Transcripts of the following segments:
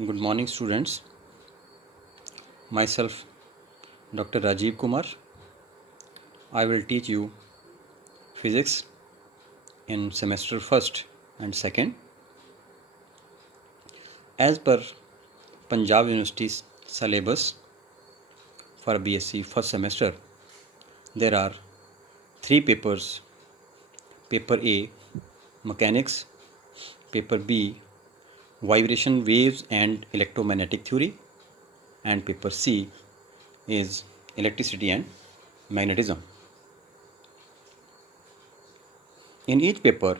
Good morning, students. Myself, Dr. Rajiv Kumar. I will teach you physics in semester first and second. As per Punjab University's syllabus for B.Sc first semester, there are three papers: Paper A, Mechanics; Paper B, Vibration Waves and Electromagnetic Theory; and Paper C is Electricity and Magnetism. In each paper,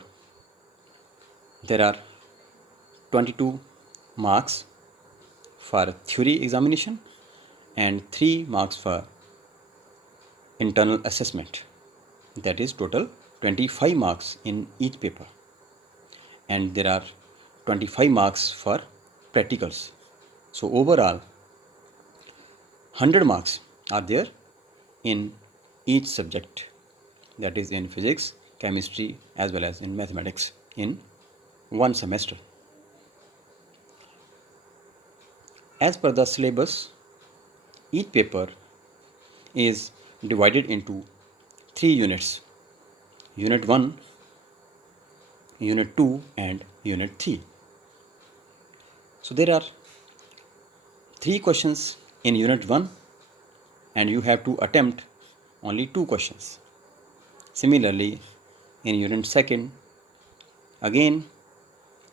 there are 22 marks for theory examination and 3 marks for internal assessment. That is total 25 marks in each paper, and there are 25 marks for practicals. So overall 100 marks are there in each subject, that is in physics, chemistry as well as in mathematics in one semester. As per the syllabus, each paper is divided into 3 units: Unit 1, Unit 2 and Unit 3. So there are 3 questions in Unit 1 and you have to attempt only 2 questions. Similarly, in Unit 2, again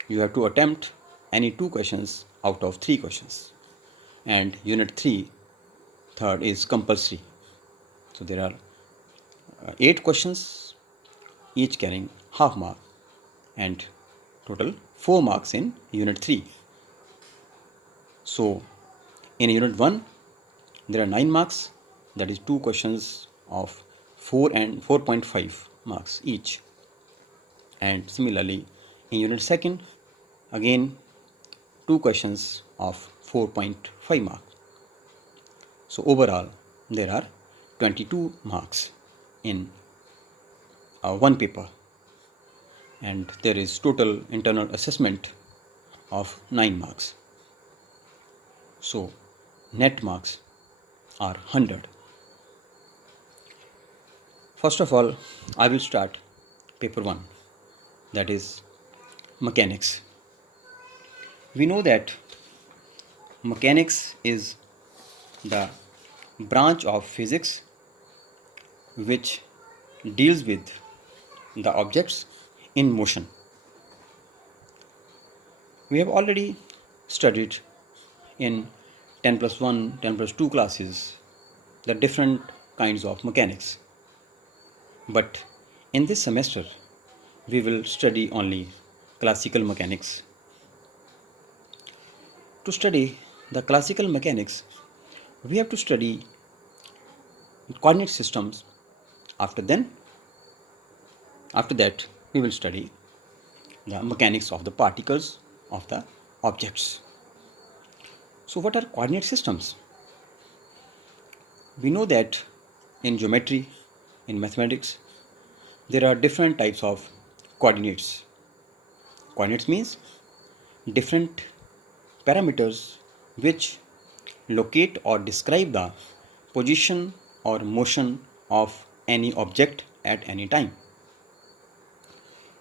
you have to attempt any 2 questions out of 3 questions. And Unit 3, third, is compulsory. So there are 8 questions, each carrying half mark, and total 4 marks in Unit 3. So in Unit 1, there are 9 marks, that is 2 questions of 4 and 4.5 marks each. And similarly, in Unit 2, again 2 questions of 4.5 marks. So overall, there are 22 marks in one paper, and there is total internal assessment of 9 marks. So net marks are 100. First of all, I will start paper 1, that is mechanics. We know that mechanics is the branch of physics which deals with the objects in motion. We have already studied in 10 plus 1, 10 plus 2 classes the different kinds of mechanics. But in this semester, we will study only classical mechanics. To study the classical mechanics, we have to study coordinate systems. After that, we will study the mechanics of the particles of the objects. So what are coordinate systems? We know that in geometry, in mathematics, there are different types of coordinates. Coordinates means different parameters which locate or describe the position or motion of any object at any time.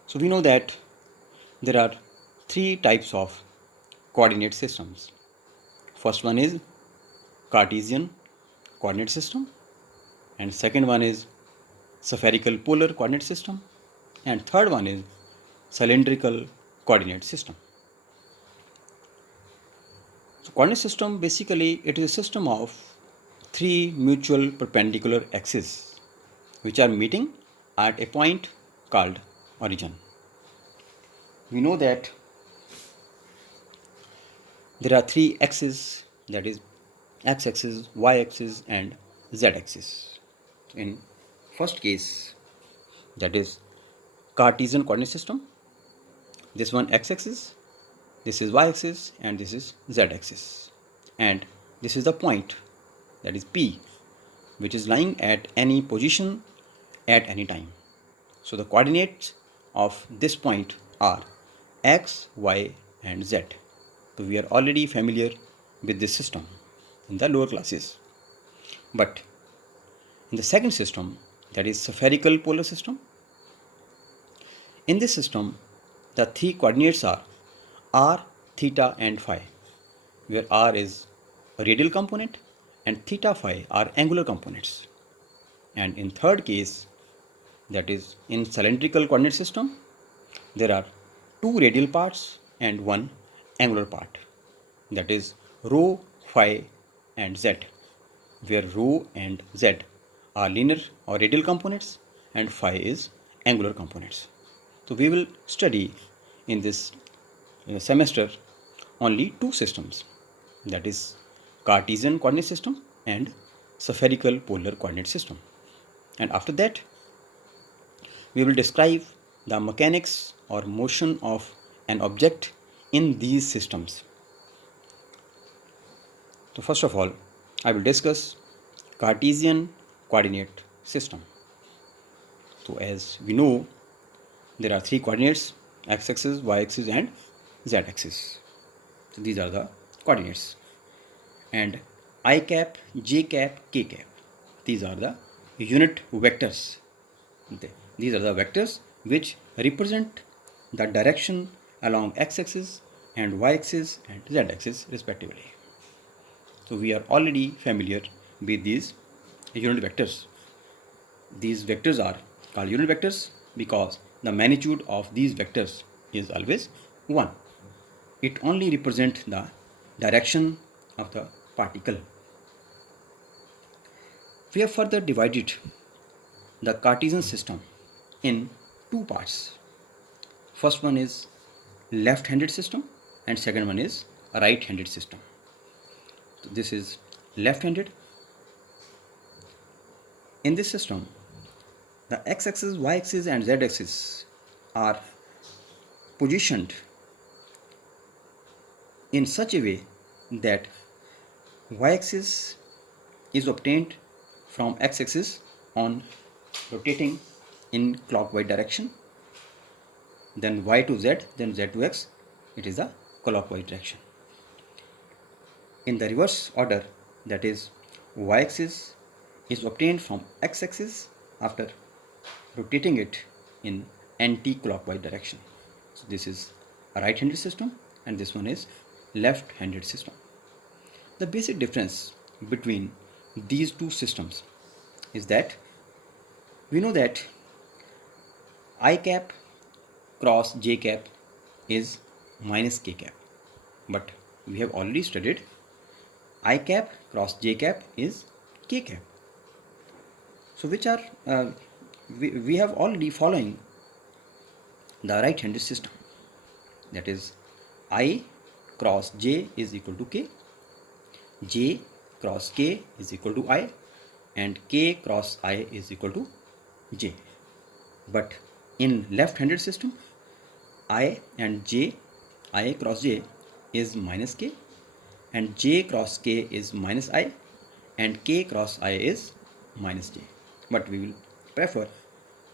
So we know that there are 3 types of coordinate systems. First one is Cartesian coordinate system, and second one is spherical polar coordinate system, and third one is cylindrical coordinate system. So coordinate system, basically it is a system of 3 mutual perpendicular axes which are meeting at a point called origin. We know that there are 3 axes, that is x-axis, y-axis and z-axis. In first case, that is Cartesian coordinate system, this one x-axis, this is y-axis and this is z-axis, and this is the point, that is P, which is lying at any position at any time. So the coordinates of this point are x, y and z. So we are already familiar with this system in the lower classes. But in the second system, that is spherical polar system, in this system, the three coordinates are r, theta and phi, where r is a radial component and theta phi are angular components. And in third case, that is in cylindrical coordinate system, there are two radial parts and one angular part, that is rho, phi and z, where rho and z are linear or radial components and phi is angular components. So we will study in this semester only two systems, that is Cartesian coordinate system and spherical polar coordinate system. And after that, we will describe the mechanics or motion of an object in these systems. So first of all, I will discuss Cartesian coordinate system. So as we know, there are three coordinates: x-axis, y-axis and z-axis. So these are the coordinates. And I cap, j cap, k cap, these are the unit vectors. These are the vectors which represent the direction along x-axis and y-axis and z-axis respectively. So we are already familiar with these unit vectors. These vectors are called unit vectors because the magnitude of these vectors is always 1. It only represents the direction of the particle. We have further divided the Cartesian system in two parts. First one is left-handed system and second one is a right-handed system. So this is left-handed. In this system, the x-axis, y-axis and z-axis are positioned in such a way that y-axis is obtained from x-axis on rotating in clockwise direction, then y to z, then z to x, it is the clockwise direction. In the reverse order, that is y-axis is obtained from x-axis after rotating it in anti-clockwise direction. So this is a right-handed system and this one is left-handed system. The basic difference between these two systems is that we know that I cap cross j cap is minus k cap, but we have already studied I cap cross j cap is k cap. So which are we have already following the right-handed system, that is I cross j is equal to k, j cross k is equal to I and k cross I is equal to j. But in left-handed system, I and j, I cross j is minus k and j cross k is minus I and k cross I is minus j. But we will prefer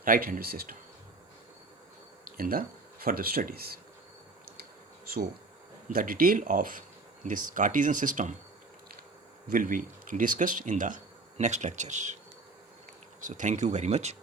right-handed system in the further studies. So the detail of this Cartesian system will be discussed in the next lecture. So thank you very much.